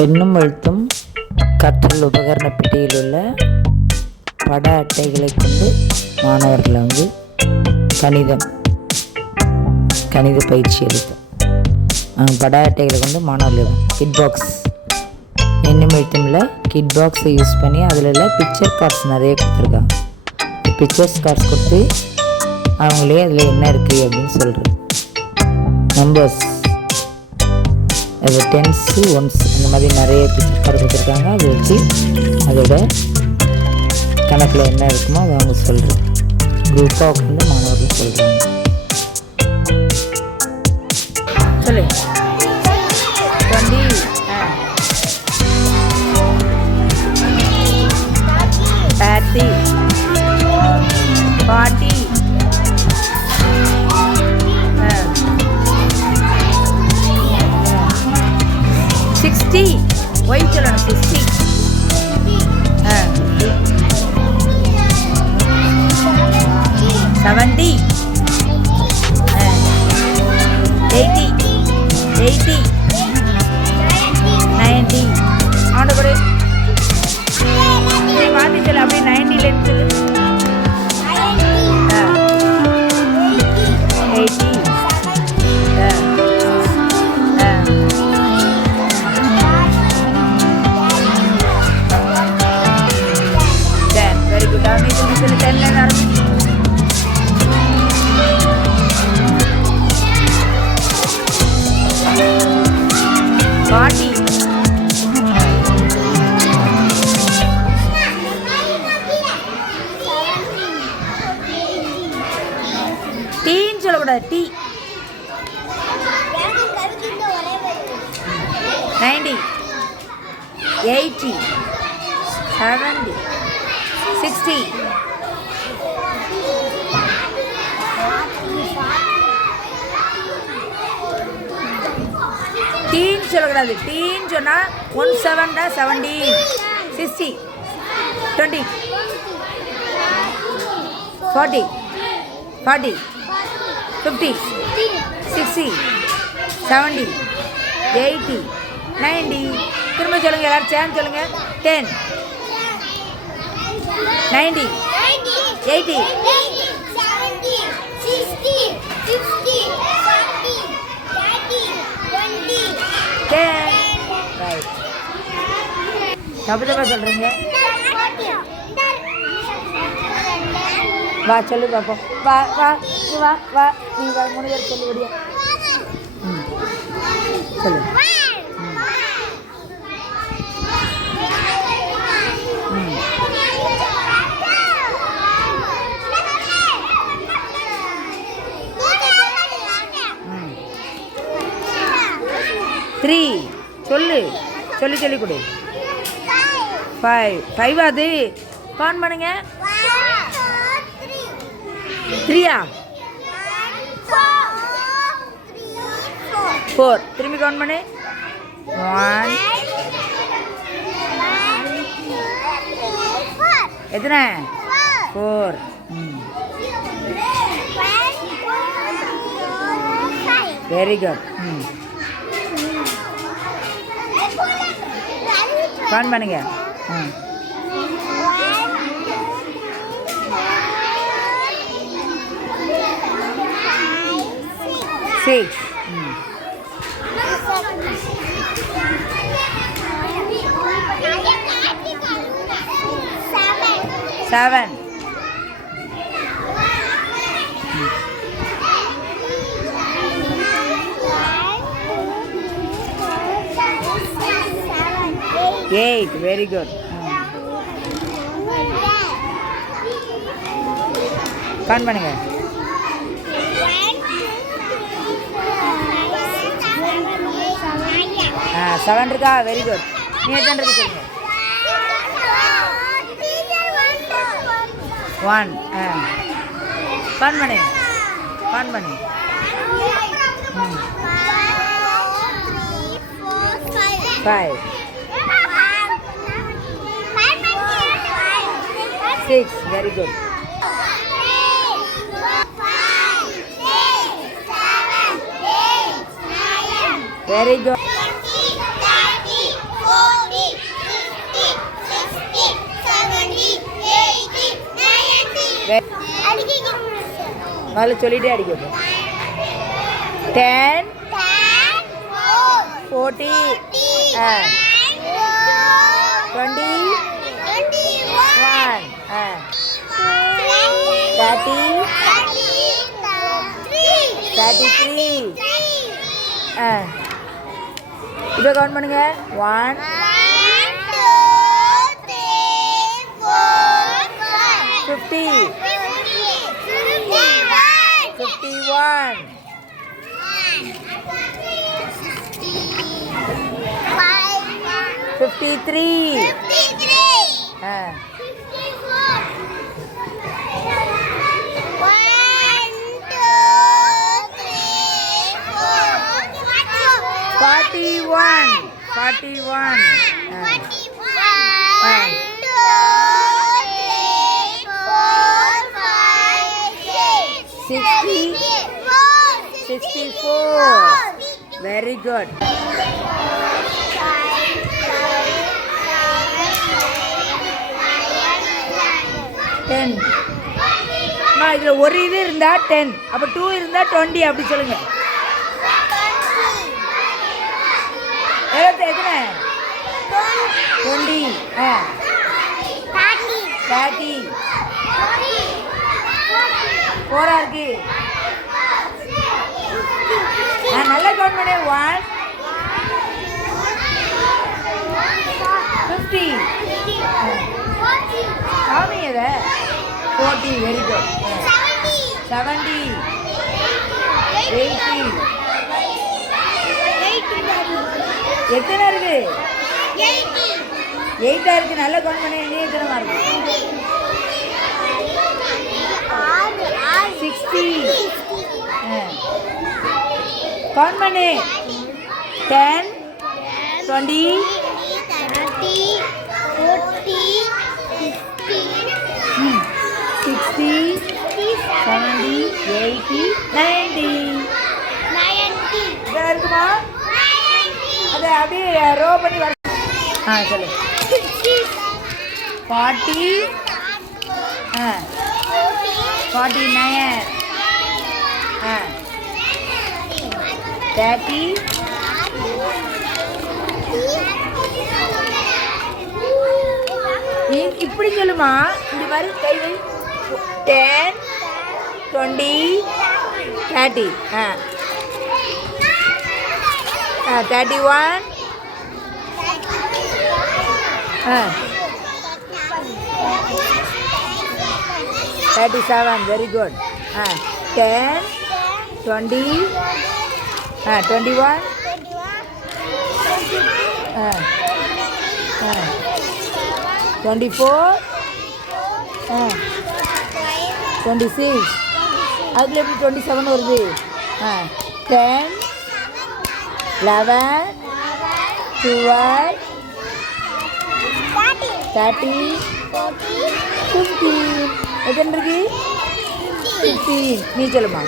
எண்ணும் எழுத்தும் கற்றல் உபகரண பெட்டியில் உள்ள பட அட்டைகளை கொண்டு மாணவர்களை கணித பயிற்சி அளித்தோம். பட அட்டைகளை கொண்டு மாணவர்கள் கிட் பாக்ஸ் எண்ணும் எழுத்தும்ல கிட் பாக்ஸை யூஸ் பண்ணி அதில் உள்ள பிக்சர் கார்ட்ஸ் நிறைய கொடுத்துருக்காங்க. பிக்சர்ஸ் கார்ட்ஸ் கொடுத்து அவங்களே அதில் என்ன இருக்குது அப்படின்னு சொல்கிறது. நம்பர்ஸ் அது டென்ஸு ஒன்ஸ் இந்த மாதிரி நிறைய பிக்சர் கார்டு கொடுத்துருக்காங்க. அதை வச்சு அதோட கணக்கில் என்ன இருக்குமோ அதை அவங்க சொல்கிறது. குரூப்பாக உட்காந்து மாணவர்கள் சொல்கிறாங்க. சொல்லு 20 30 40 60 ஒய் சொல்லணும் 60 70 80 90 ஆண்டு கூட மாற்றி சொல்லு. அப்படியே 90 சொல்லு. 80 40 டீன்னு சொல்லக்கூடாது. டீ 90 80 70 60 டீன்னு சொல்லக்கூடாது. டீன்னு சொன்னால் 17 70 60 20 40 50 60 70 80 90 திரும்ப சொல்லுங்கள். எல்லாரும் சேர்ந்து சொல்லுங்கள். 10 90 80 தப்பு தப்பா சொல்கிறீங்க. வா சொல்லு பார்ப்போம். வா வா வா வா நீ வா 3 பேர் சொல்லு. முடியா சொல்லு. 3 சொல்லு. சொல்லி கொடு. 5 அது கவுண்ட் பண்ணுங்க. 3 4 திரும்பி கவுண்ட் பண்ணு. 1 எத்தனை 4 வெரி குட். கவுண்ட் பண்ணுங்க. 6 7 8 very good. கவுண்ட் பண்ணுங்க. 7 இருக்கா? Very good. நீ எத்தனை இருக்கு சொல்லுங்க. 1 கவுண்ட் பண்ணு. 5 6 very good. Very good. 30, 40, முதல்ல சொல்லிட்டே அடிக்க 10 40 20 21 30 33 இப்போ கவுண்ட் பண்ணுங்க 1 50 51 53 41 60 64 very good 10 இதில் ஒரு இது இருந்தால் 10 அப்போ 2 இருந்தால் 20 அப்படி சொல்லுங்க எத்தனை 20 30 4 இருக்கு நல்லா கவுண்ட் பண்ணு 1 50 காமிங்க 40 வெரி குட் 70 80 எத்தனை இருக்கு 8 இருக்கு நல்லா கவுண்ட் பண்ணி நீ எத்தனை மார்க் 60 கவுண்ட் பண்ணு 10 20 30 40 50 60 70 80 90 இதெல்லாம் இருக்குமா அதை அப்படியே ரோ பண்ணி வர சொல்லு 40 49 30 இப்படி சொல்லுமா இப்படி வரு கை வை 10 20 30 31 37 very good 10 20 21 24 26 அதில் எப்படி 27 வருது 10 11 12 30 15 எத்தனை இருக்கு 15 நீ சொல்லுமா